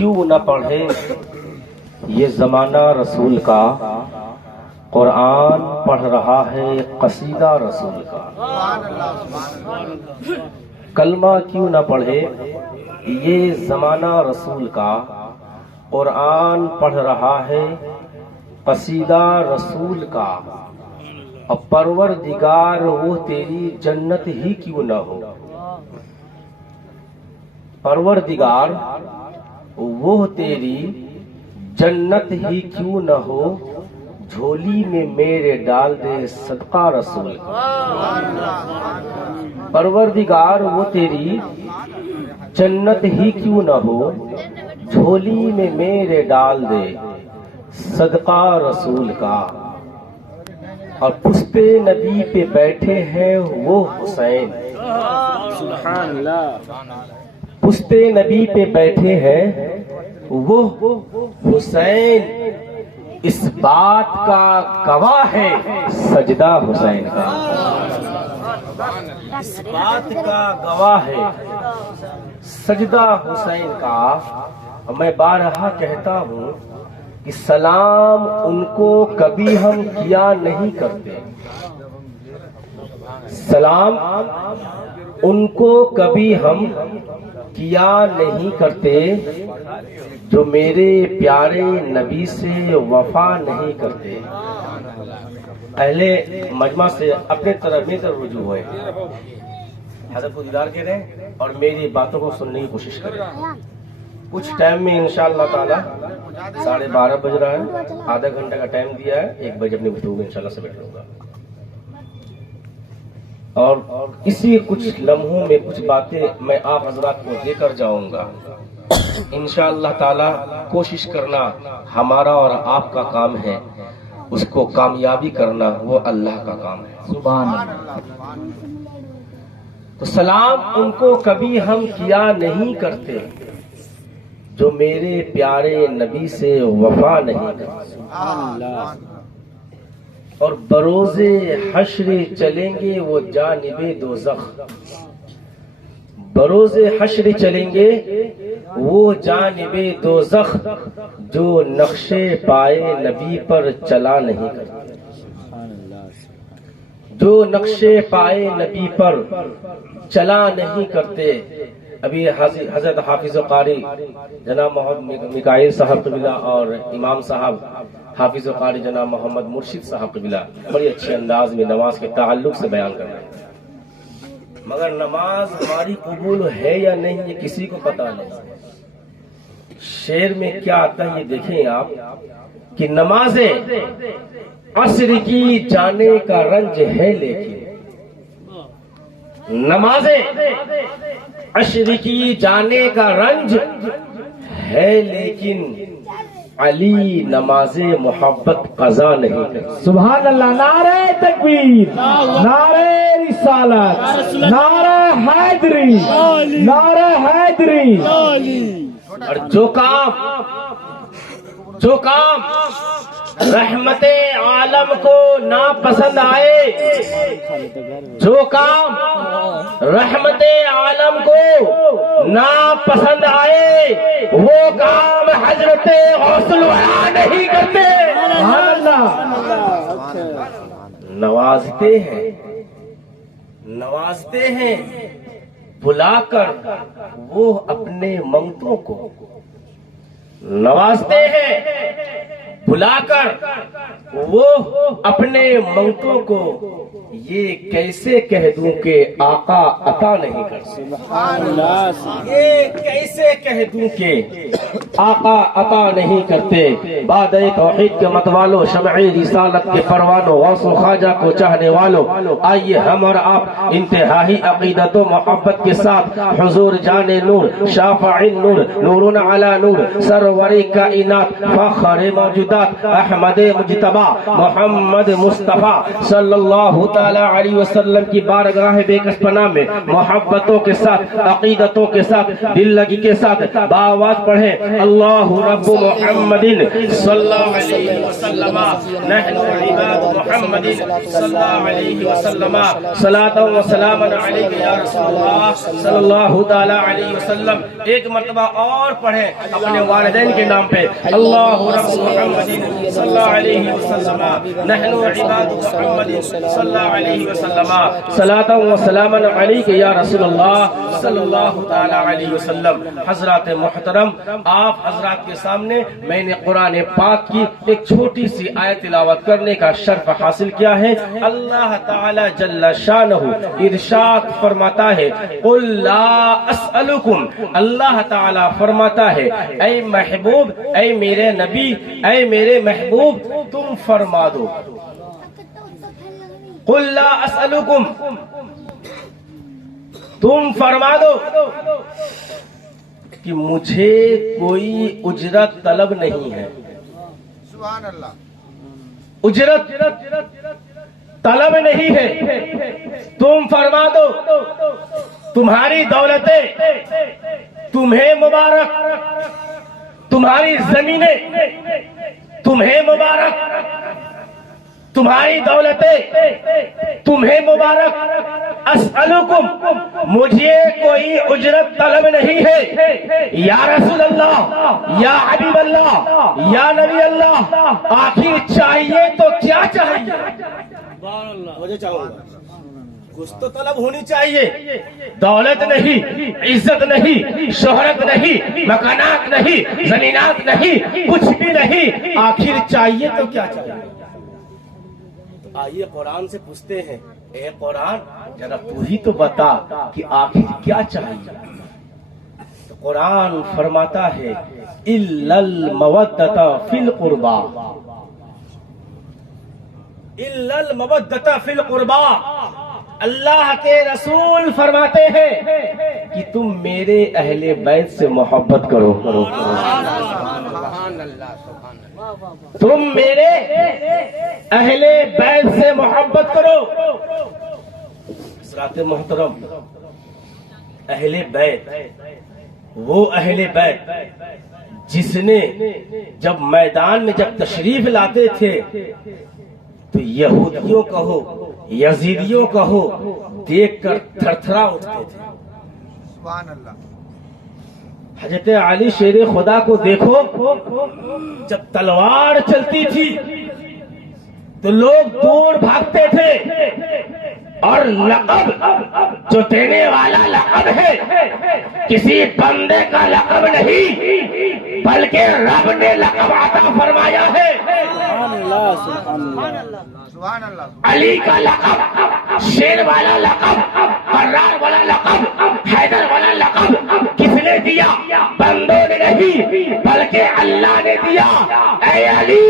کیوں نہ پڑھے یہ زمانہ رسول کا، قرآن پڑھ رہا ہے قصیدہ رسول کا۔ کلمہ کیوں نہ پڑھے یہ زمانہ رسول کا، قرآن پڑھ رہا ہے قصیدہ رسول کا۔ اور پروردگار وہ تیری جنت ہی کیوں نہ ہو، پروردگار وہ تیری جنت ہی کیوں نہ ہو، جھولی میں میرے ڈال دے صدقہ رسول کا۔ پروردگار وہ تیری جنت ہی کیوں نہ ہو، جھولی میں میرے ڈال دے صدقہ رسول کا۔ اور پشت نبی پہ بیٹھے ہیں وہ حسین، سبحان اللہ، پشت نبی پہ بیٹھے ہیں وہ حسین، اس بات کا گواہ ہے سجدہ حسین کا، اس بات کا گواہ ہے سجدہ حسین کا۔ میں بارہا کہتا ہوں کہ سلام ان کو کبھی ہم کیا نہیں کرتے، سلام ان کو کبھی ہم کیا نہیں کرتے، جو میرے پیارے نبی سے وفا نہیں کرتے۔ اہل مجمع سے اپنے طرف رجوع ہوئے، حضرت کو دیدار کریں اور میری باتوں کو سننے کی کوشش کریں۔ کچھ ٹائم میں انشاءاللہ تعالی 12:30 بج رہا ہے، آدھا گھنٹہ کا ٹائم دیا ہے، 1 بجے اپنی گفتگو میں انشاءاللہ سے بیٹھوں گا، اور اسی کچھ لمحوں میں کچھ باتیں میں آپ حضرات کو دے کر جاؤں گا۔ انشاءاللہ تعالی کوشش کرنا ہمارا اور آپ کا کام ہے، اس کو کامیابی کرنا وہ اللہ کا کام ہے۔ سبحان اللہ۔ تو سلام ان کو کبھی ہم کیا نہیں کرتے، جو میرے پیارے نبی سے وفا نہیں کرتے۔ اور بروز حشر چلیں گے وہ جانب دوزخ، بروز حشر چلیں گے وہ جانب دوزخ، جو نقش پائے نبی پر چلا نہیں کرتے، جو نقش پائے نبی پر چلا نہیں کرتے۔ ابھی حضرت حافظ قاری جناب محمد میکائیل صاحب قبلہ اور امام صاحب حافظ قاری جناب محمد مرشد صاحب قبلہ بڑی اچھے انداز میں نماز کے تعلق سے بیان کر رہے ہیں، مگر نماز ہماری قبول ہے یا نہیں یہ کسی کو پتہ نہیں۔ شعر میں کیا آتا ہے یہ دیکھیں آپ کہ نماز عصر کی جانے کا رنج ہے، لیکن نماز عشر کی جانے کا رنج ہے، لیکن علی نماز محبت قضا نہیں کرتی۔ سبحان اللہ، نعرہ تکبیر، نعرہ رسالت، نعرہ حیدری، نعرہ حیدری۔ اور جو کام رحمت عالم کو ناپسند آئے، جو کام رحمت عالم کو ناپسند آئے، وہ کام حضرت غوث الورا نہیں کرتے۔ نوازتے ہیں بلا کر وہ اپنے منگتوں کو، نوازتے ہیں بلا کر وہ اپنے منگتوں کو، یہ کیسے کہہ دوں کہ آقا عطا نہیں کرتے، یہ کیسے کہہ دوں کہ آقا عطا نہیں کرتے۔ بعد توحید کے متوالو، شمع رسالت کے پروانوں، غوث و خواجہ کو چاہنے والوں، آئیے ہم اور آپ انتہائی عقیدت و محبت کے ساتھ حضور جان نور، شافع نور، نور علی نور، سرور کائنات، فخر موجودات، احمد مجتبی محمد مصطفیٰ صلی اللہ تعالی علیہ وسلم کی بارگاہ بے کس پناہ میں محبتوں کے ساتھ، عقیدتوں کے ساتھ، دل لگی کے ساتھ بآواز پڑھیں اللہ رب محمد صلی اللہ علیہ وسلم نحن عباد محمد صلی اللہ علیہ وسلم صلاۃ و سلام علیک یا رسول اللہ صلی اللہ تعالی علیہ وسلم. ایک مرتبہ اور پڑھیں اپنے والدین کے نام پہ. اللہ رب محمد صلی اللہ علیہ وسلم نحن عباد محمد صلی اللہ علیہ وسلم صلاۃ و سلام علیک یا رسول اللہ صلی اللہ تعالی علیہ وسلم. حضرات محترم، آپ حضرات کے سامنے میں نے قرآن پاک کی ایک چھوٹی سی آیت تلاوت کرنے کا شرف حاصل کیا ہے. اللہ تعالی جل شانہ ارشاد فرماتا ہے قل لا اسألکم، اللہ تعالی فرماتا ہے اے محبوب، اے میرے نبی، اے میرے محبوب تم فرما دو. قل لا اسألکم، تم فرما دو کہ مجھے کوئی اجرت طلب نہیں ہے. سبحان اللہ. اجرت طلب نہیں ہے. تم فرما دو تمہاری دولتیں تمہیں مبارک، تمہاری زمینیں تمہیں مبارک، تمہاری دولتیں تمہیں مبارک. اسألکم، مجھے کوئی اجرت طلب نہیں ہے. یا رسول اللہ، یا حبیب اللہ، یا نبی اللہ، آخر چاہیے تو کیا چاہیے؟ مجھے چاہوں گا کچھ تو طلب ہونی چاہیے. دولت نہیں، عزت نہیں، شہرت نہیں، مکانات نہیں، زمینات نہیں، کچھ بھی نہیں، آخر چاہیے تو کیا چاہیے؟ آئیے قرآن سے پوچھتے ہیں، اے قرآن ذرا تو ہی تو بتا کہ آخر کیا چاہیے. تو قرآن فرماتا ہے الا المودۃ فی القربى، الا المودۃ فی القربى. اللہ کے رسول فرماتے ہیں کہ تم میرے اہل بیت سے محبت کرو. تم میرے اہل بیت سے محبت کرو. حضرات محترم، اہل بیت، وہ اہل بیت جس نے جب میدان میں جب تشریف لاتے تھے تو یہودیوں کا ہو، یزیدیوں کا ہو، دیکھ کر تھر تھرا اٹھتے تھے. سبحان اللہ. حضرت علی شیر خدا کو دیکھو، جب تلوار چلتی تھی تو لوگ دور بھاگتے تھے. اور لقب جو دینے والا لقب ہے کسی بندے کا لقب نہیں، بلکہ رب نے لقب عطا فرمایا ہے. سبحان اللہ. علی کا لقب، شیر والا لقب، قرار والا لقب، حیدر والا لقب کس نے دیا؟ بندوں نے نہیں بلکہ اللہ نے دیا. اے علی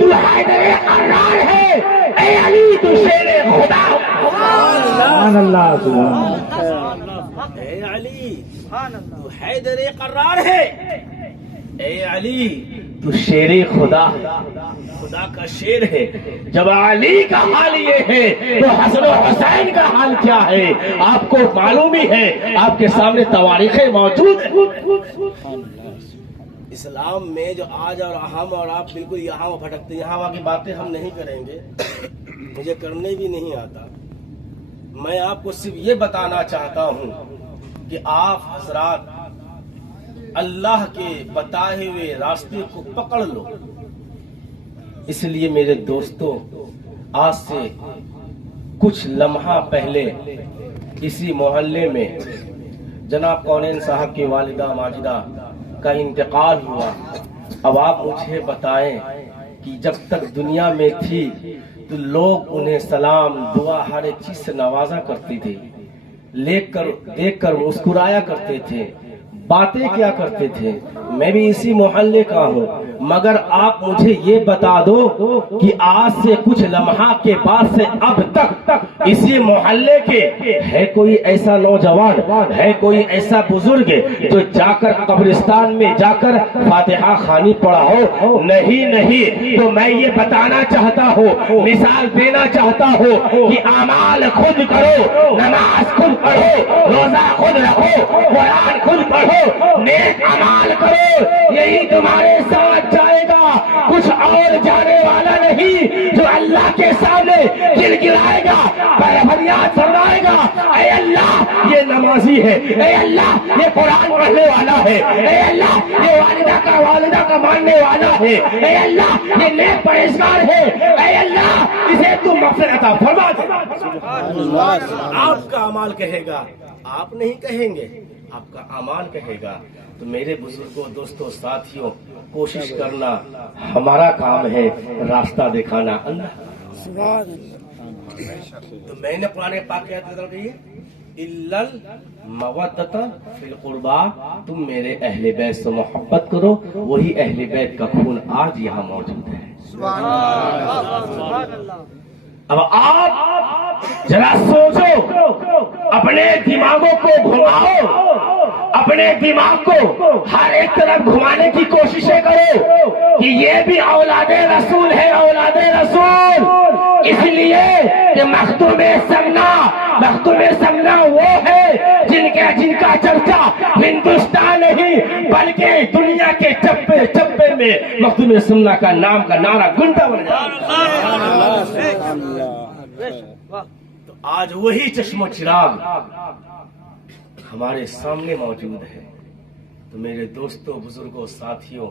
تو حیدر قرار ہے، اے علی تو شیر خدا. سبحان اللہ. سبحان اللہ. اے علی تو حیدر قرار ہے، اے علی تو شیر خدا ہے، خدا کا شیر ہے. جب علی کا حال یہ ہے تو حسن و حسین کا حال کیا ہے آپ کو معلوم ہی ہے. آپ کے سامنے تواریخیں موجود ہیں. اسلام میں جو آج اور ہم اور آپ بالکل یہاں بھٹکتے، یہاں وہاں کی باتیں ہم نہیں کریں گے، مجھے کرنے بھی نہیں آتا. میں آپ کو صرف یہ بتانا چاہتا ہوں کہ آپ حضرات اللہ کے بتائے ہوئے راستے کو پکڑ لو. اس لیے میرے دوستوں، آج سے کچھ لمحہ پہلے اسی محلے میں جناب کونین صاحب کی والدہ ماجدہ کا انتقال ہوا. اب آپ مجھے بتائیں کہ جب تک دنیا میں تھی تو لوگ انہیں سلام، دعا، ہر ایک چیز سے نوازا کرتے تھے، دیکھ کر مسکرایا کرتے تھے، باتیں کیا کرتے تھے. میں بھی اسی محلے کا ہوں، مگر آپ مجھے یہ بتا دو کہ آج سے کچھ لمحہ کے بعد سے اب تک اسی محلے کے ہے کوئی ایسا نوجوان، ہے کوئی ایسا بزرگ جو جا کر قبرستان میں جا کر فاتحہ خوانی پڑھا ہو؟ نہیں. تو میں یہ بتانا چاہتا ہوں، مثال دینا چاہتا ہوں کہ اعمال خود کرو، نماز خود پڑھو، روزہ خود رکھو، قرآن خود پڑھو، نیک اعمال کرو، یہی تمہارے ساتھ جائے گا، کچھ اور جانے والا نہیں، جو اللہ کے سامنے گر گرائے گا، فریاد فرمائے گا، اے اللہ یہ نمازی ہے، اے اللہ یہ قرآن پڑھنے والا ہے، اے اللہ یہ والدہ کا ماننے والا ہے، اے اللہ یہ نیک پرہیزگار ہے، اے اللہ اسے تم مغفرت عطا فرما دے۔ آپ کا اعمال کہے گا، آپ نہیں کہیں گے، آپ کا اعمال کہے گا۔ تو میرے بزرگوں، دوستوں، ساتھیوں، کوشش کرنا ہمارا کام ہے، راستہ دکھانا اللہ۔ تو میں نے قرآن پاک کی آیت کہی ہے اِلَّا الْمَوَدَّةَ فِي الْقُرْبَى، تم میرے اہل بیت سے محبت کرو، وہی اہل بیت کا خون آج یہاں موجود ہے۔ اب آپ ذرا سوچو، اپنے دماغوں کو گھماؤ، اپنے دماغ کو ہر ایک طرف گھمانے کی کوششیں کرو کہ یہ بھی اولاد رسول ہے، اولاد رسول، اس لیے کہ مختوم سمنا وہ ہے جن کا چرچا ہندوستان نہیں بلکہ دنیا کے چپے چپے میں مختوم سمنا کا نام کا نعرہ گونجتا بن جائے۔ تو آج وہی چشم و چراغ ہمارے سامنے موجود ہے۔ تو میرے دوستوں، بزرگوں، ساتھیوں،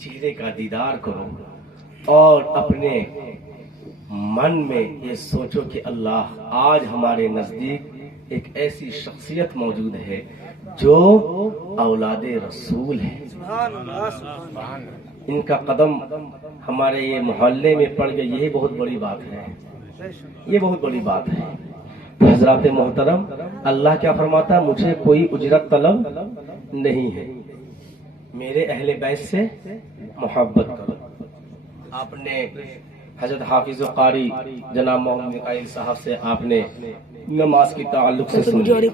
چہرے کا دیدار کرو اور اپنے من میں یہ سوچو کہ اللہ آج ہمارے نزدیک ایک ایسی شخصیت موجود ہے جو اولاد رسول ہے۔ ان کا قدم ہمارے یہ محلے میں پڑ گئے، یہی بہت بڑی بات ہے، یہ بہت بڑی بات ہے۔ حضرات محترم، اللہ کیا فرماتا ہے؟ مجھے کوئی اجرت طلب نہیں ہے، میرے اہل بیت سے محبت کرو۔ آپ نے حضرت حافظ قاری جناب محمد میکائیل صاحب سے آپ نے نماز کی تعلق سے سنی۔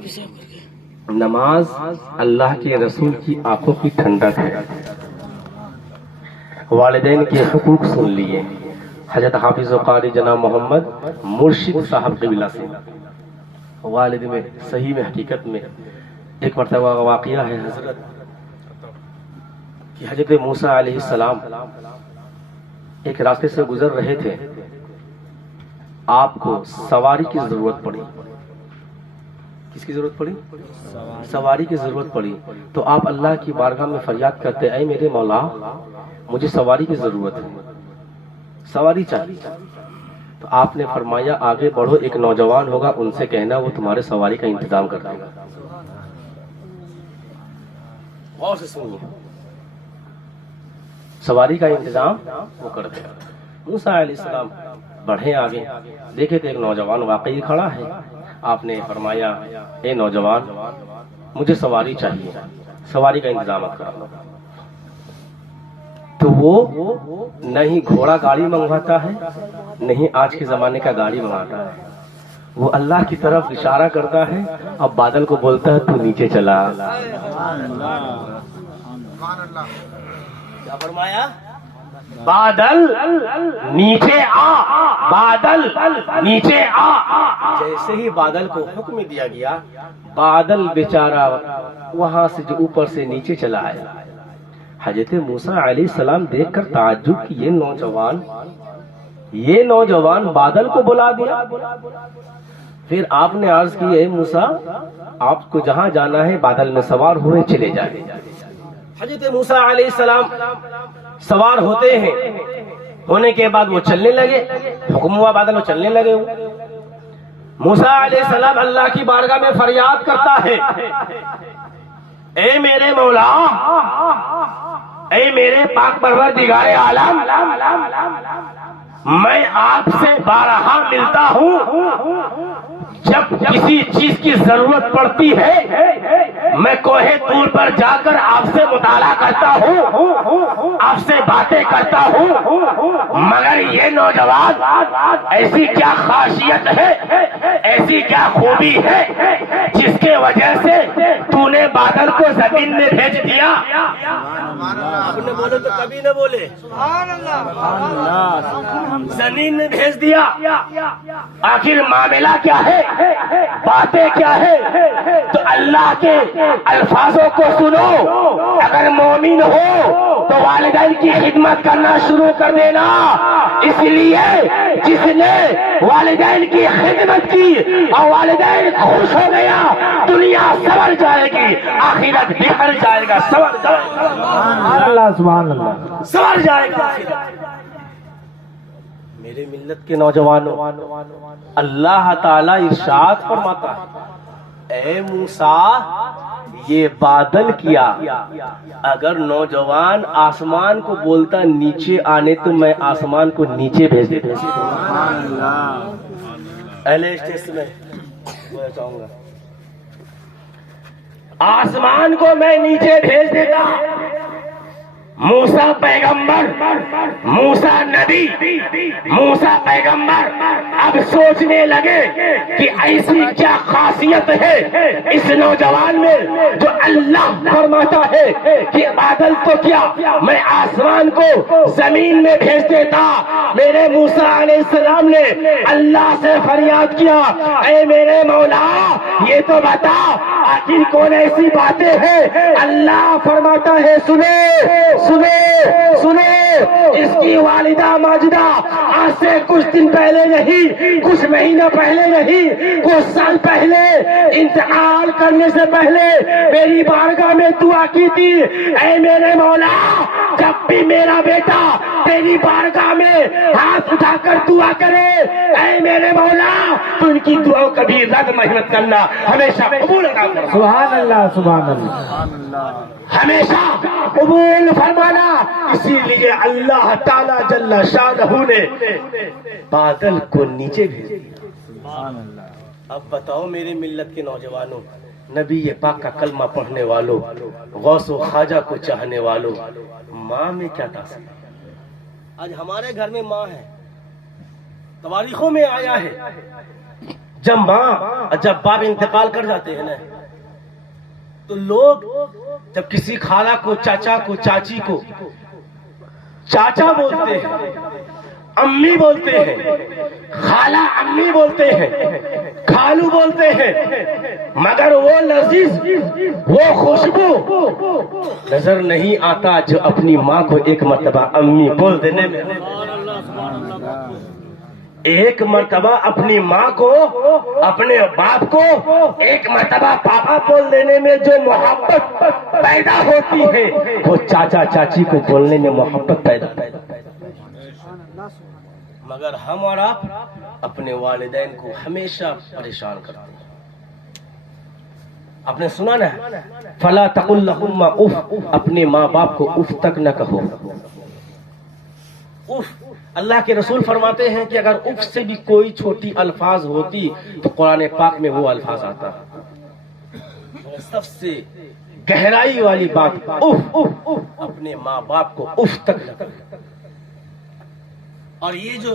نماز اللہ کے رسول کی آنکھوں کی ٹھنڈک ہے۔ والدین کے حقوق سن لیے حضرت حافظ قاری جناب محمد مرشد صاحب قبلہ سے۔ والد میں صحیح میں حقیقت میں ایک مرتبہ واقعہ ہے حضرت کہ حضرت موسیٰ علیہ السلام ایک راستے سے گزر رہے تھے، آپ کو سواری کی ضرورت پڑی۔ کس کی ضرورت پڑی؟ سواری کی ضرورت پڑی۔ تو آپ اللہ کی بارگاہ میں فریاد کرتے، اے میرے مولا مجھے سواری کی ضرورت ہے، سواری چاہیے۔ تو آپ نے فرمایا آگے بڑھو، ایک نوجوان ہوگا، ان سے کہنا وہ تمہارے سواری کا انتظام کر دے گا۔ غور سے سنیے، سواری کا انتظام وہ کر دے گا۔ موسیٰ علیہ السلام بڑھے آگے، دیکھے تو ایک نوجوان واقعی کھڑا ہے۔ آپ نے فرمایا اے نوجوان مجھے سواری چاہیے، سواری کا انتظام کر دو۔ تو وہ نہیں گھوڑا گاڑی منگواتا ہے، نہیں آج کے زمانے کا گاڑی منگاتا ہے، وہ اللہ کی طرف اشارہ کرتا ہے، اب بادل کو بولتا ہے تو نیچے چلا۔ کیا فرمایا؟ بادل نیچے آ، بادل نیچے آ۔ جیسے ہی بادل کو حکم دیا گیا، بادل بیچارہ وہاں سے جو اوپر سے نیچے چلا آیا۔ حضرت موسیٰ علیہ السلام دیکھ کر تعجب کہ یہ نوجوان بادل کو بلا دیا۔ پھر آپ نے عرض کی اے موسیٰ آپ کو جہاں جانا ہے بادل میں سوار ہوئے چلے جائیں۔ حضرت موسیٰ علیہ السلام سوار ہوتے ہیں، ہونے کے بعد وہ چلنے لگے، حکم ہوا بادل وہ چلنے لگے۔ موسیٰ علیہ السلام اللہ کی بارگاہ میں فریاد کرتا ہے، اے میرے مولا، اے میرے پاک پروردگار عالم، میں آپ سے بارہا ملتا ہوں، جب کسی چیز کی ضرورت پڑتی ہے میں کوہ طور پر جا کر آپ سے مطالعہ کرتا ہوں، آپ سے باتیں کرتا ہوں، مگر یہ نوجوان ایسی کیا خاصیت ہے، ایسی کیا خوبی ہے جس کے وجہ سے تو نے بادل کو زمین میں بھیج دیا؟ آپ نے بولے تو کبھی نہ بولے، زمین میں بھیج دیا۔ آخر معاملہ کیا ہے، باتیں کیا ہے؟ تو اللہ کے الفاظوں کو سنو۔ اگر مومن ہو تو والدین کی خدمت کرنا شروع کر دینا، اس لیے جس نے والدین کی خدمت کی اور والدین خوش ہو گیا، دنیا سنور جائے گی، آخرت بہر جائے گا، سنور جائے گا، سبحان اللہ سنور جائے گا۔ میرے ملت کے نوجوانوں، اللہ تعالیٰ ارشاد فرماتا ہے، اے موسیٰ یہ بادل کیا، اگر نوجوان آسمان کو بولتا نیچے آنے تو میں آسمان کو نیچے بھیج دیتا۔ اہل اسٹیج میں چاہوں گا آسمان کو میں نیچے بھیج دیتا۔ موسیٰ پیغمبر، موسیٰ نبی، موسیٰ پیغمبر اب سوچنے لگے کہ ایسی کیا خاصیت ہے اس نوجوان میں جو اللہ فرماتا ہے کہ بادل تو کیا میں آسمان کو زمین میں بھیج دیتا۔ میرے موسیٰ علیہ السلام نے اللہ سے فریاد کیا، اے میرے مولا یہ تو بتا آخر کون ایسی باتیں ہیں؟ اللہ فرماتا ہے سنے سنے سنے، اس کی والدہ ماجدہ آج سے کچھ دن پہلے نہیں، کچھ مہینہ پہلے نہیں، کچھ سال پہلے انتقال کرنے سے پہلے میری بارگاہ میں دعا کی تھی، اے میرے مولا جب بھی میرا بیٹا تیری بارگاہ میں ہاتھ اٹھا کر دعا کرے، اے میرے مولا تو ان کی دعا کبھی رد محنت کرنا، ہمیشہ قبول کرنا، سبحان اللہ سبحان اللہ، ہمیشہ قبول فرمانا۔ اسی لیے اللہ تعالیٰ جل شانہ نے بادل کو نیچے بھیج دیا۔ اب بتاؤ میرے ملت کے نوجوانوں، نبی پاک کا کلمہ پڑھنے والوں، غوث و خواجہ کو چاہنے والوں، ماں میں کیا تاثیر ہے؟ آج ہمارے گھر میں ماں ہے، تواریخوں میں آیا ہے جب ماں جب باپ انتقال کر جاتے ہیں نا تو لوگ جب کسی خالہ کو، چاچا کو، چاچی کو چاچا بولتے ہیں، امی بولتے ہیں، خالہ امی بولتے ہیں، خالو بولتے ہیں، مگر وہ لذیذ، وہ خوشبو نظر نہیں آتا جو اپنی ماں کو ایک مرتبہ امی بول دینے میں، ایک مرتبہ اپنی ماں کو، اپنے باپ کو ایک مرتبہ پاپا بول دینے میں جو محبت پیدا ہوتی ہے وہ چاچا چاچی کو بولنے میں محبت پیدا ہوتی ہے۔ مگر ہم اور آپ اپنے والدین کو ہمیشہ پریشان کرتے ہیں۔ آپ نے سنا نا، فلا تقل لهما اف، اپنے ماں باپ کو اف تک نہ کہو۔ اف، اللہ کے رسول فرماتے ہیں کہ اگر اف سے بھی کوئی چھوٹی الفاظ ہوتی تو قرآن پاک میں وہ الفاظ آتا۔ سب سے گہرائی والی بات اف، اپنے ماں باپ کو اف تک نہ کہو۔ اور یہ جو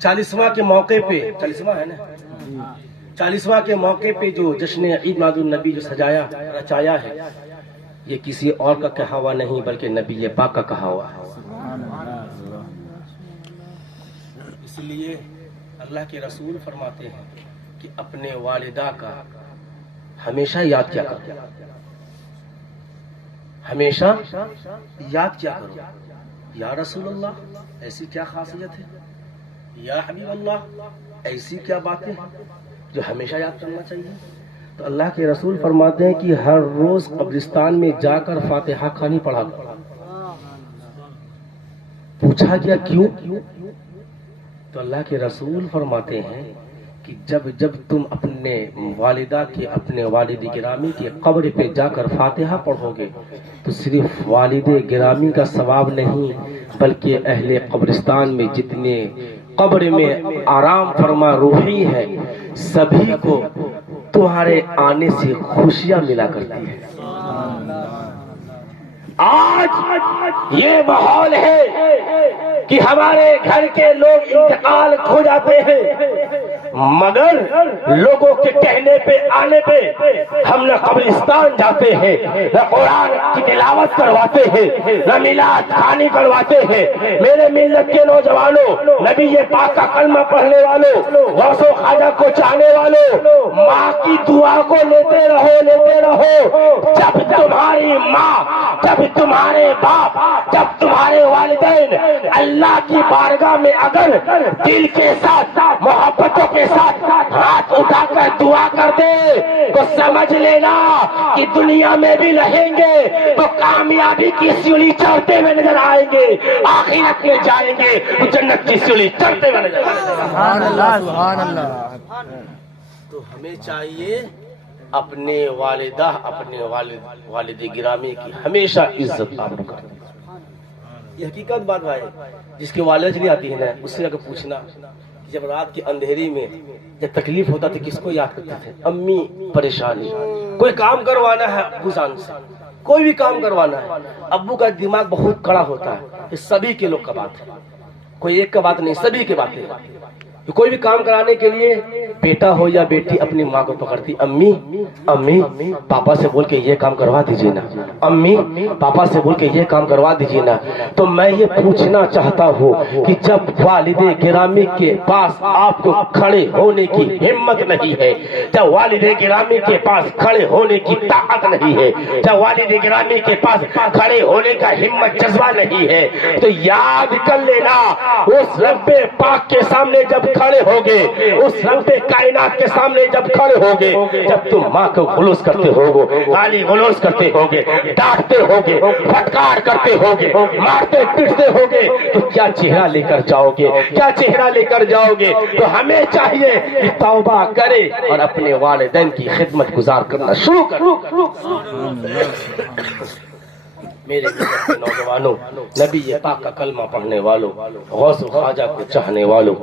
40واں کے موقع پہ، 40واں ہے نا، 40واں کے موقع پہ جو جشن عید میلاد النبی جو سجایا رچایا ہے، یہ کسی اور کا کہا ہوا نہیں بلکہ نبی پاک کا کہا ہوا ہے۔ اس لیے اللہ کے رسول فرماتے ہیں کہ اپنے والدہ کا ہمیشہ یاد کیا کرو، ہمیشہ یاد کیا کرو۔ یا رسول اللہ ایسی کیا خاصیت ہے، یا حبیب اللہ ایسی کیا باتیں ہیں جو ہمیشہ یاد کرنا چاہیے؟ تو اللہ کے رسول فرماتے ہیں کہ ہر روز قبرستان میں جا کر فاتحہ خوانی پڑھا کرو۔ پوچھا گیا کیوں؟ تو اللہ کے رسول فرماتے ہیں کہ جب تم اپنے والدہ کے، اپنے والد گرامی کے قبر پہ جا کر فاتحہ پڑھو گے تو صرف والد گرامی کا ثواب نہیں بلکہ اہل قبرستان میں جتنے قبر میں آرام فرما روحی ہے سبھی کو تمہارے آنے سے خوشیاں ملا کرتی ہے۔ آج یہ ماحول ہے کہ ہمارے گھر کے لوگ انتقال ہو جاتے ہیں، مگر لوگوں کے کہنے پہ آنے پہ ہم نہ قبرستان جاتے ہیں، نہ قرآن کی تلاوت کرواتے ہیں، نہ میلاد خوانی کرواتے ہیں۔ میرے ملت کے نوجوانوں، نبی پاک کا کلمہ پڑھنے والوں، غوث و خواجہ کو چاہنے والوں، ماں کی دعا کو لیتے رہو، لیتے رہو۔ جب تمہاری ماں، جب تمہارے باپ، جب تمہارے والدین اللہ کی بارگاہ میں اگر دل کے ساتھ، محبتوں کے ساتھ ہاتھ اٹھا کر دعا کر دے تو سمجھ لینا کہ دنیا میں بھی رہیں گے تو کامیابی کی سیڑھی چڑھتے ہوئے نظر آئیں گے، آخرت میں جائیں گے تو جنت کی سیڑھی چڑھتے ہوئے نظر آئیں گے۔ سبحان اللہ سبحان اللہ۔ تو ہمیں چاہیے اپنے والدہ، اپنے والد گرامی کی ہمیشہ عزت آبرو کریں۔ یہ حقیقت بات ہے، جس کے والد چلی آتی ہے نا، اس سے اگر پوچھنا جب رات کی اندھیری میں جب تکلیف ہوتا تھا کس کو یاد کرتے تھے؟ امی پریشانی، کوئی کام کروانا ہے ابو جان سے، کوئی بھی کام کروانا ہے، ابو کا دماغ بہت کڑا ہوتا ہے، یہ سبھی کے لوگ کا بات ہے، کوئی ایک کا بات نہیں، سبھی کے باتیں۔ کوئی بھی کام کرانے کے لیے بیٹا ہو یا بیٹی اپنی ماں کو پکڑتی، امی امی پاپا سے بول کے یہ کام کروا دیجیے نا، امی پاپا سے بول کے یہ کام کروا دیجیے نا۔ تو میں یہ پوچھنا چاہتا ہوں کہ جب والد گرامی کے پاس آپ کو کھڑے ہونے کی ہمت نہیں ہے، جب والد گرامی کے پاس کھڑے ہونے کی طاقت نہیں ہے، جب والد گرامی کے پاس کھڑے ہونے کا ہمت جذبہ نہیں ہے، تو یاد کر لینا اس رب پاک کے سامنے جب کھڑے ہوگے، اس رب کائنات کے سامنے جب کھڑے ہوگے، جب تم ماں کو غلوص کرتے ہوگے، گالی غلوص کرتے ہوگے، ڈانٹتے ہوگے، پھٹکار کرتے ہوگے، مارتے پیٹتے ہوگے، تو کیا چہرہ لے کر جاؤ گے؟ کیا چہرہ لے کر جاؤ گے؟ تو ہمیں چاہیے کہ توبہ کرے اور اپنے والدین کی خدمت گزار کرنا شروع کریں۔ میرے نوجوانوں، نبی پاک کا کلمہ پڑھنے والوں، غوث و خواجہ کو چاہنے والوں،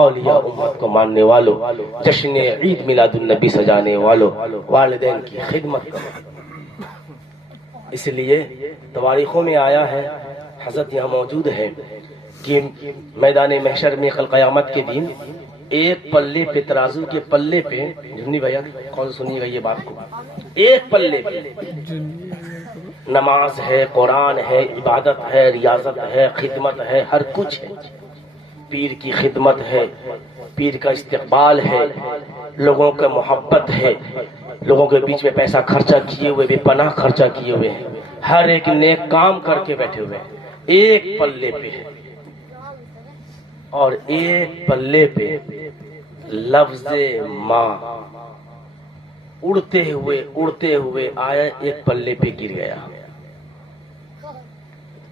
اولیاء امت کو ماننے والوں، جشن عید میلاد النبی سجانے والوں، والدین کی خدمت کرو۔ اس لیے تواریخوں میں آیا ہے، حضرت یہاں موجود ہے کہ میدان محشر میں کل قیامت کے دن ایک پلے پہ، ترازو کے پلے پہ، جھنی بھیا کون سنیے گا یہ بات کو، ایک پلے پہ نماز ہے، قرآن ہے، عبادت ہے، ریاضت ہے، خدمت ہے، ہر کچھ ہے، پیر کی خدمت ہے، پیر کا استقبال ہے، لوگوں کا محبت ہے، لوگوں کے بیچ میں پیسہ خرچہ کیے ہوئے، بے پناہ خرچہ کیے ہوئے ہیں، ہر ایک نیک کام کر کے بیٹھے ہوئے ہیں، ایک پلے پہ ہے، اور ایک پلے پہ لفظ ماں اڑتے ہوئے آیا، ایک پلے پہ گر گیا،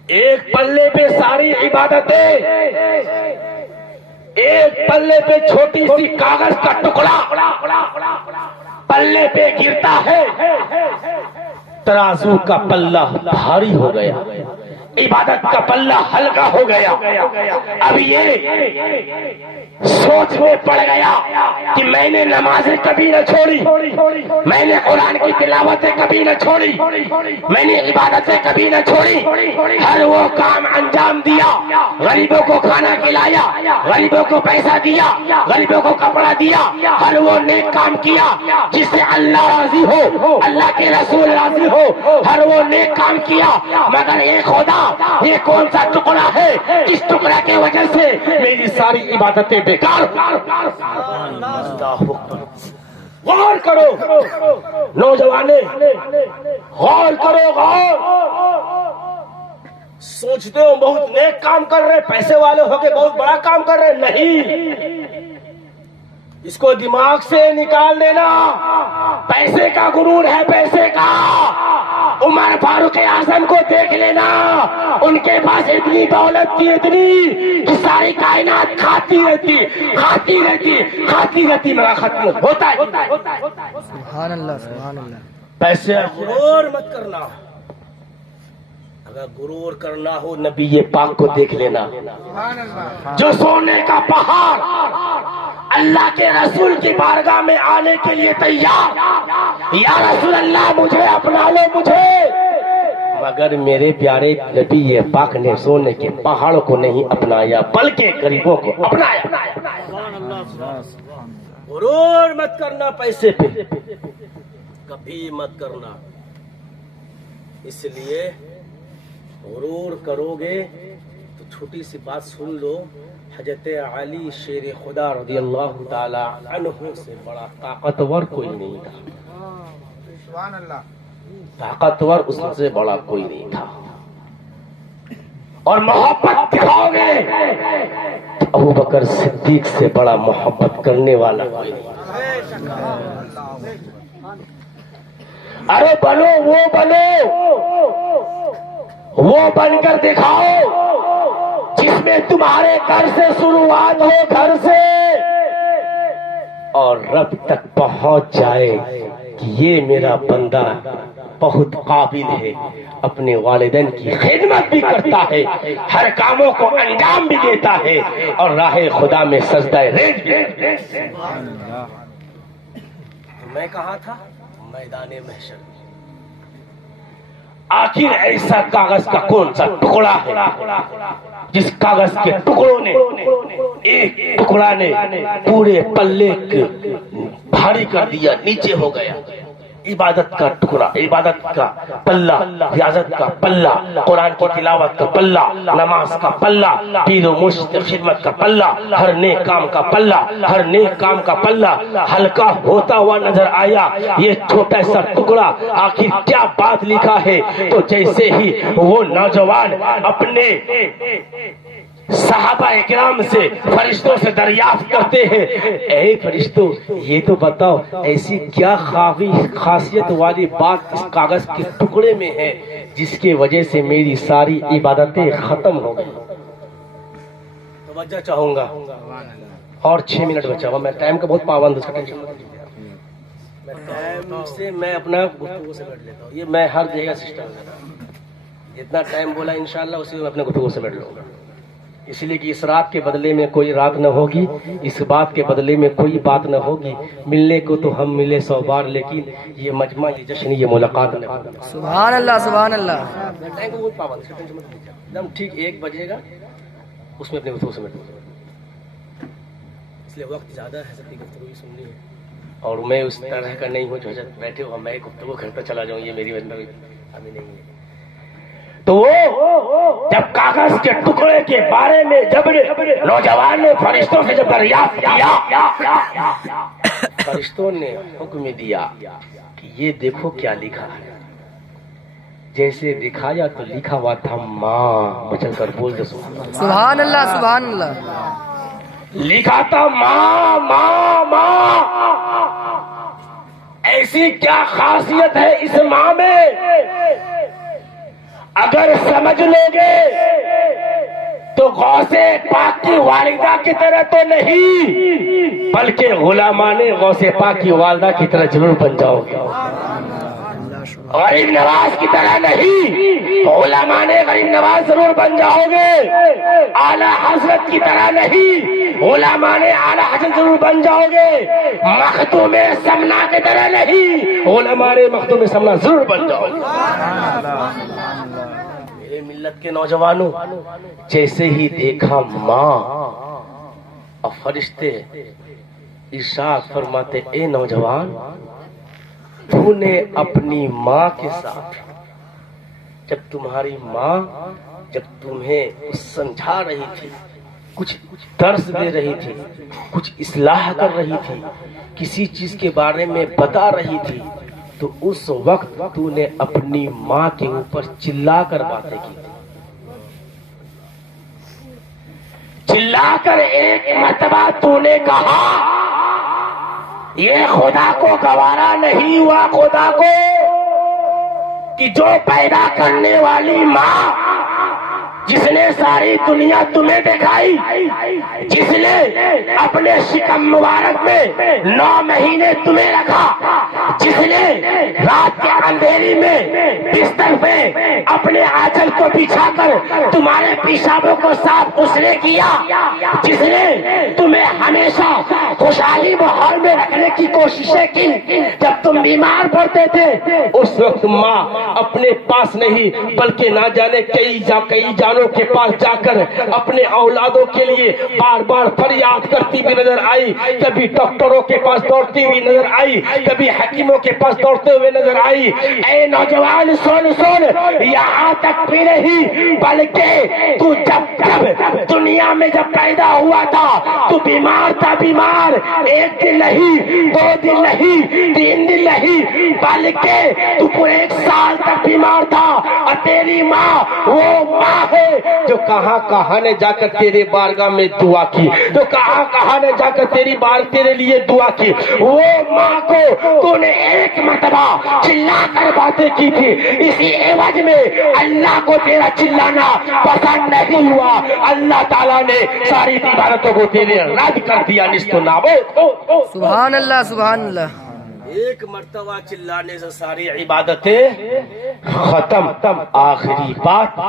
ایک پلے پہ ساری عبادتیں، ایک پلے پہ چھوٹی سی کاغذ کا ٹکڑا پلے پہ گرتا ہے، ترازو کا پلہ بھاری ہو گیا، عبادت کا پلہ ہلکا ہو گیا۔ اب یہ سوچ میں پڑ گیا کہ میں نے نمازیں کبھی نہ چھوڑی، میں نے قرآن کی تلاوتیں کبھی نہ چھوڑی، میں نے عبادتیں کبھی نہ چھوڑی، ہر وہ کام انجام دیا، غریبوں کو کھانا کھلایا، غریبوں کو پیسہ دیا، غریبوں کو کپڑا دیا، ہر وہ نیک کام کیا جس سے اللہ راضی ہو، اللہ کے رسول راضی ہو، ہر وہ نیک کام کیا، مگر اے خدا یہ کون سا ٹکڑا ہے جس ٹکڑا کی وجہ سے میری ساری عبادتیں بیکار؟ غور کرو نوجوانے، غور کرو، غور۔ سوچتے ہو بہت نیک کام کر رہے، پیسے والے ہو کے بہت بڑا کام کر رہے، نہیں، اس کو دماغ سے نکال دینا۔ پیسے کا غرور ہے، پیسے کا۔ عمر فاروق اعظم کو دیکھ لینا، ان کے پاس اتنی دولت تھی، اتنی کہ ساری کائنات کھاتی رہتی مگر ختم ہوتا ہے۔ سبحان اللہ سبحان اللہ۔ پیسے غرور مت کرنا، اگر غرور کرنا ہو نبی پاک کو دیکھ لینا، سبحان اللہ۔ جو سونے کا پہاڑ اللہ کے رسول کی بارگاہ میں آنے کے لیے تیار، یا رسول اللہ مجھے اپنا لو، مجھے مگر میرے پیارے نبی پاک نے سونے کے پہاڑ کو نہیں اپنایا بلکہ غریبوں کو اپنایا. غرور مت کرنا پیسے پہ، کبھی مت کرنا. اس لیے غرور کرو گے تو چھوٹی سی بات سن لو، حضرت علی شیر خدا رضی اللہ تعالی عنہ سے بڑا طاقتور کوئی نہیں تھا. سبحان اللہ. طاقتور اس سے بڑا کوئی نہیں تھا. اور محبت دکھاؤ گے تو ابو بکر صدیق سے بڑا محبت کرنے والا کوئی نہیں. ارے بنو وہ بن کر دکھاؤ جس میں تمہارے گھر سے شروعات ہو، گھر سے اور رب تک پہنچ جائے کہ یہ میرا بندہ بہت قابل ہے، اپنے والدین کی خدمت بھی کرتا ہے، ہر کاموں کو انجام بھی دیتا ہے اور راہ خدا میں سجدہ ریز بھی. میں کہا تھا میدان محشر. آخر ایسا کاغذ کا کون سا ٹکڑا ہے جس کاغذ کے ٹکڑوں نے ایک ٹکڑا نے پورے پلے کے بھاری کر دیا، نیچے ہو گیا. عبادت کا ٹکڑا، عبادت کا پلہ، ریاضت کا پلہ، قرآن کی تلاوت کا پلہ، نماز کا پلہ، پیر و مرشد کی خدمت کا پلہ، ہر نیک کام کا پلہ، ہر نیک کام کا پلہ ہلکا ہوتا ہوا نظر آیا. یہ چھوٹا سا ٹکڑا آخر کیا بات لکھا ہے؟ تو جیسے ہی وہ نوجوان اپنے صحابہ اکرام سے، فرشتوں سے دریافت کرتے ہیں، اے فرشتوں یہ تو بتاؤ ایسی کیا خاصیت والی بات اس کاغذ کے ٹکڑے میں ہے جس کی وجہ سے میری ساری عبادتیں ختم ہو گئی. توجہ چاہوں گا. اور 6 منٹ بچا ہوا، میں ٹائم کا بہت پابند ہوں. میں ٹائم سے میں اپنا گفتگو سے بیٹھ لیتا ہوں. یہ میں ہر جگہ سسٹم جتنا ٹائم بولا انشاءاللہ اسی میں اپنے گفتگو سے بیٹھ لوں گا. اس لیے کہ اس رات کے بدلے میں کوئی رات نہ ہوگی، اس بات کے بدلے میں کوئی بات نہ ہوگی. ملنے کو تو ہم ملے 100 بار، لیکن یہ مجمع، یہ جشن، یہ ملاقات نہ ہوگی. سبحان اللہ. سبحان اللہ. ایک دم ٹھیک 1 بجے گا اس میں اپنے گفتگو سے بیٹھ لوں گا. اس لیے وقت زیادہ ہے، حضرت کی گفتگو بھی سننی ہے اور میں اس طرح کا نہیں ہوں جو حضرت بیٹھے ہو میں گفتگو کرتا چلا جاؤں. یہ میری وجہ ابھی نہیں ہے. تو وہ جب کاغذ کے ٹکڑے کے بارے میں جب نوجوان نے فرشتوں سے جب دریافت کیا، فرشتوں نے حکم دیا کہ یہ دیکھو کیا لکھا ہے. جیسے دکھایا تو لکھا ہوا تھا ماں. بچل کر بول دے سبحان اللہ. سبحان اللہ. لکھا تھا ماں ماں ماں. ایسی کیا خاصیت ہے اس ماں میں؟ اگر سمجھ لو گے تو غوث پاک کی والدہ کی طرح تو نہیں بلکہ غلامان غوث پاک کی والدہ کی طرح ضرور بن جاؤ گے. غریب نواز کی طرح نہیں، علماء غریب نواز ضرور بن جاؤ گے. اعلیٰ حضرت کی طرح نہیں، علماء اعلیٰ حضرت ضرور بن جاؤ گے. مختوم سمنا کی طرح نہیں، علماء مختوم سمنا ضرور بن جاؤ گے. میرے ملت کے نوجوانوں، جیسے ہی دیکھا ماں اور فرشتے ارشاد فرماتے، اے نوجوان تو نے اپنی ماں کے ساتھ، جب تمہاری ماں جب تمہیں کچھ سمجھا رہی تھی، کچھ درس دے رہی تھی، کچھ اصلاح کر رہی تھی، کسی چیز کے بارے میں بتا رہی تھی، تو اس وقت تو نے اپنی ماں کے اوپر چلا کر باتیں کی تھی. چلا کر ایک مرتبہ تو نے کہا یہ خدا کو گوارا نہیں ہوا، خدا کو کہ جو پیدا کرنے والی ماں جس نے ساری دنیا تمہیں دکھائی، جس نے اپنے شکم مبارک میں 9 مہینے تمہیں رکھا، جس نے رات کے اندھیری میں بستر پہ اپنے آنچل کو بچھا کر تمہارے پیشابوں کو صاف اس نے کیا، جس نے تمہیں ہمیشہ خوشحالی ماحول میں رکھنے کی کوششیں کی، جب تم بیمار پڑتے تھے اس وقت ماں اپنے پاس نہیں بلکہ نہ جانے کئی جانوں کے پاس جا کر اپنے اولادوں کے لیے بار بار فریاد کرتی بھی نظر آئی، کبھی ڈاکٹروں کے پاس دوڑتی ہوئی نظر آئی، کبھی حکیموں کے پاس دوڑتے ہوئے نظر آئی۔ اے نوجوان سن یہاں تک بھی نہیں بلکہ تو جب دنیا میں جب پیدا ہوا تھا تو بیمار تھا، بیمار 1 دن نہیں، 2 دن نہیں، 3 دن نہیں، بلکہ تو پورے 1 سال تک بیمار تھا، اور تیری ماں وہ ماں ہے جو کہاں نے جا کر تیرے بارگاہ میں دعا کی، جو کہاں نے جا کر تیرے لیے دعا کی۔ وہ ماں کو تو نے 1 مرتبہ چلا کر باتیں کی تھی، اسی عوض میں اللہ کو تیرا چلانا پسند نہیں ہوا، اللہ تعالیٰ نے ساری عبادتوں کو تیرے رد کر دیا، نصف و نابود۔ سبحان اللہ سبحان اللہ۔ 1 مرتبہ چلانے سے ساری عبادتیں ختم۔ آخری بات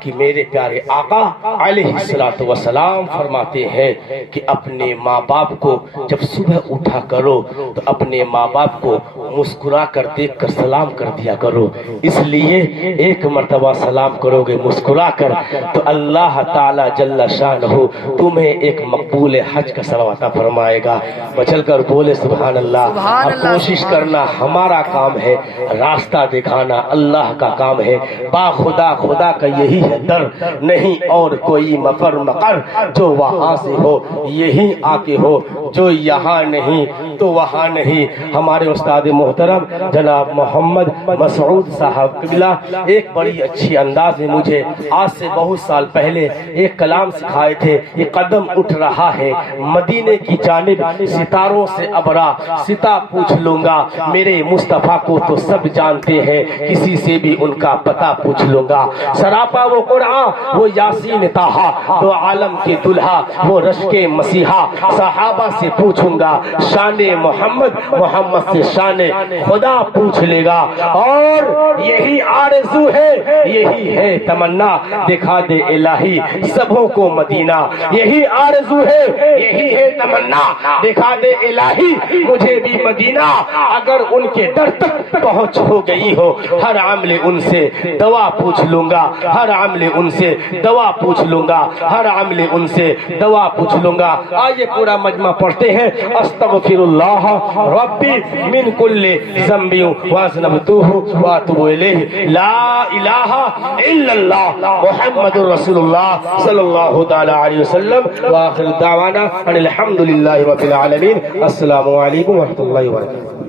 کہ میرے پیارے آقا علیہ الصلوۃ والسلام فرماتے ہیں کہ اپنے ماں باپ کو جب صبح اٹھا کرو تو اپنے ماں باپ کو مسکرا کر دیکھ کر سلام کر دیا کرو، اس لیے 1 مرتبہ سلام کرو گے مسکرا کر تو اللہ تعالی جل شانہ تمہیں ایک مقبول حج کا ثواب عطا فرمائے گا۔ بچل کر بولے سبحان اللہ۔ سبحان اللہ۔ کوشش کرنا ہمارا کام ہے، راستہ دکھانا اللہ کا کام ہے۔ خدا کا یہی ہے در، نہیں اور کوئی مفر مقر، جو وہاں سے ہو یہی آ کے ہو، جو یہاں نہیں تو وہاں نہیں۔ ہمارے استاد محترم جناب محمد مسعود صاحب قبلہ ایک بڑی اچھی انداز میں مجھے آج سے بہت سال پہلے ایک کلام سکھائے تھے، یہ قدم اٹھ رہا ہے مدینے کی جانب، ستاروں سے ابرا ستا پوچھ لوں گا، میرے مصطفیٰ کو تو سب جانتے ہیں، کسی سے بھی ان کا پتہ پوچھ لوں گا۔ سراپا وہ قرآن، وہ یاسین طہا، دو عالم کے دلہا، وہ رشک مسیحا، صحابہ سے پوچھوں گا شان محمد، محمد سے شان خدا پوچھ لے گا۔ اور یہی آرزو ہے، یہی ہے تمنا، دکھا دے الہی سبوں کو مدینہ، یہی آرزو ہے، یہی ہے تمنا، دکھا دے الہی مجھے بھی مدینہ۔ اگر ان کے در تک پہنچ ہو گئی ہو، ہر عمل ان سے دوا پوچھ لوں گا، ہر عمل ان سے دوا پوچھ لوں گا، ہر عمل ان سے دوا پوچھ لوں گا۔ آئیے پورا مجمع پڑھتے ہیں، استغفر اللہ ربی من کل ذنب واذنبتہ واتوب الیہ، لا الہ الا اللہ محمد رسول اللہ صلی اللہ تعالی علیہ وسلم، وآخر دعوانا ان الحمد للہ رب العالمین۔ السلام علیکم ورحمۃ اللہ وبرکاتہ۔